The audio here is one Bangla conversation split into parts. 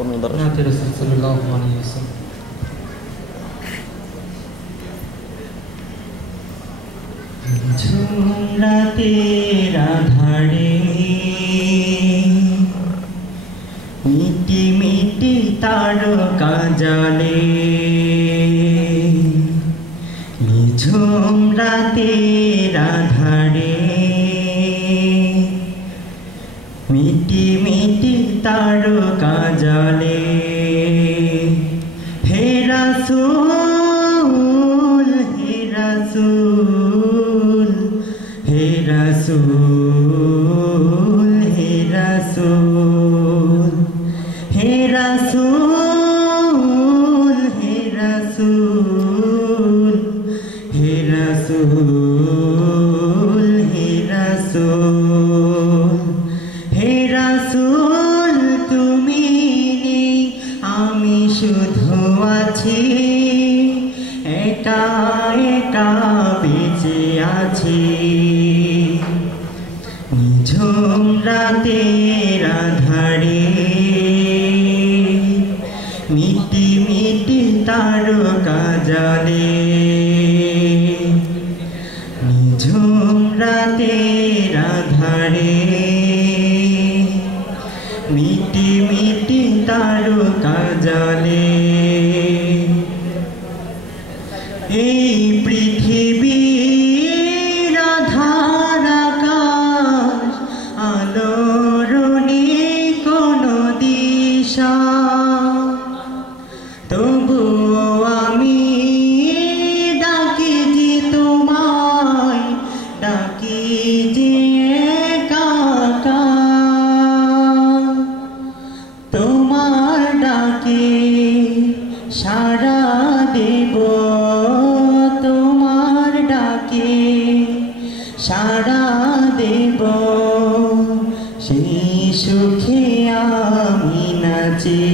কর্ম দ্বারা রাসূল সাল্লাল্লাহু আলাইহি ওয়াসাল্লাম। ঝুমরাতের আধারে মিটি মিটি তারকা জ্বলে, নিঝুম রাতের আধারে মিটি মিটি তারকা জ্বলে। হে রাসূল হে রাসূল হে রাসূল হে রাসূল হে রাসূল হে রাসূল হে রাসূল হে রাসূল হে রাসূল তুমি নেই আমি শুধু আছি, একা একা বেঁচে আছি। নিঝুম রাতের আধারে মিটি মিটি তারকা জ্বলে, নিঝুম রাতের আধারে মিটি মিটি তারকা জ্বলে। এই পৃথিবীর আধার আকাশ আলোর নেই কোনো দিশা, তবুও আমি ডাকি যে তোমায়, ডাকি যে একা একা। তোমার ডাকে সাড়া দেব, তোমার ডাকে সাড়া দেব, সেই সুখে আমি নাচি,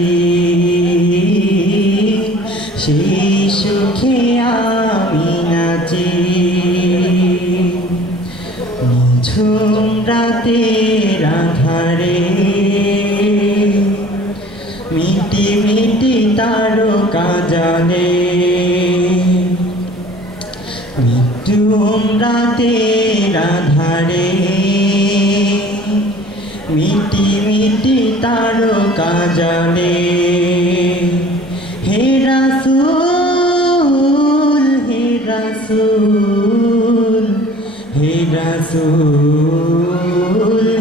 সেই সুখে আমি নাচি। নিঝুম রাতের আধারে মিটি মিটি তারকা জ্বলে, নিঝুম রাতের আধারে মিটি মিটি তারকা জ্বলে। হে রাসূল হে রাসূল হে রাসূল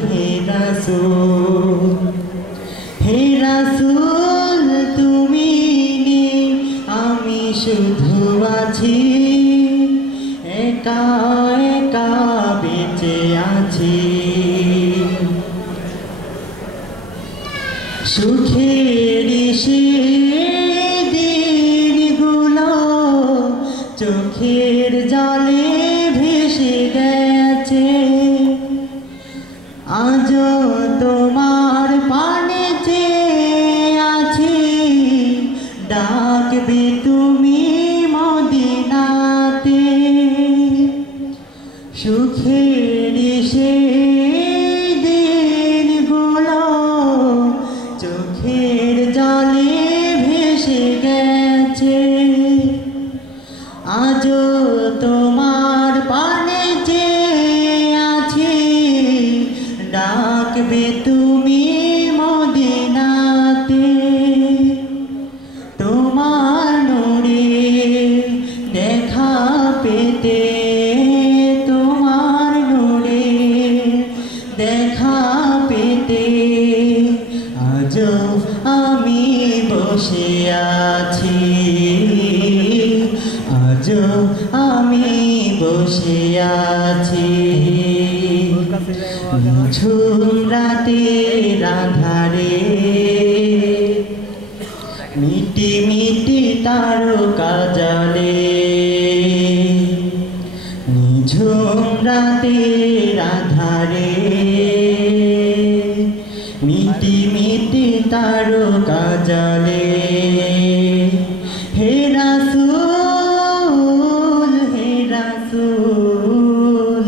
হে রাসূল হে রাসূল তুমি নেই আমি শুধু আছি, একা একা বেঁচে আছি। সুখের সে দিনগুলো চোখের জলে ভেসে গেছে, আজও তোমার পানে চেয়ে আছি, ডাকবে তুমি মদিনাতে। সুখের সে দিনগুলো চোখের জলে ভেসে গেছে, আজও তোমার পানে চেয়ে আছি, ডাকবে তুমি মদিনাতে। তোমার নূরে দেখা পেতে, তোমার নূরে দেখা পেতে, আজও আমি বসে আছি, আজও আমি বসে আছি। নিঝুম রাতের আধারে মিটি মিটি তারকা জ্বলে, নিঝুম রাতের আধারে মিটি মিটি তারকা জ্বলে। হে রাসূল হে রাসূল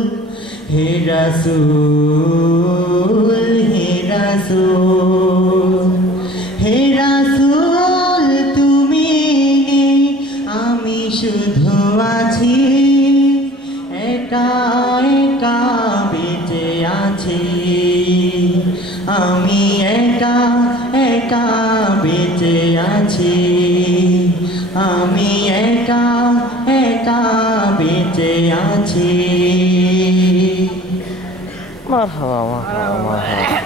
হে রাসূল হে রাসূল হে রাসূল আছি আমি একা একা বেঁচে আছি আমি একা একা বেঁচে আছি মারহাবা মারহাবা মারহাবা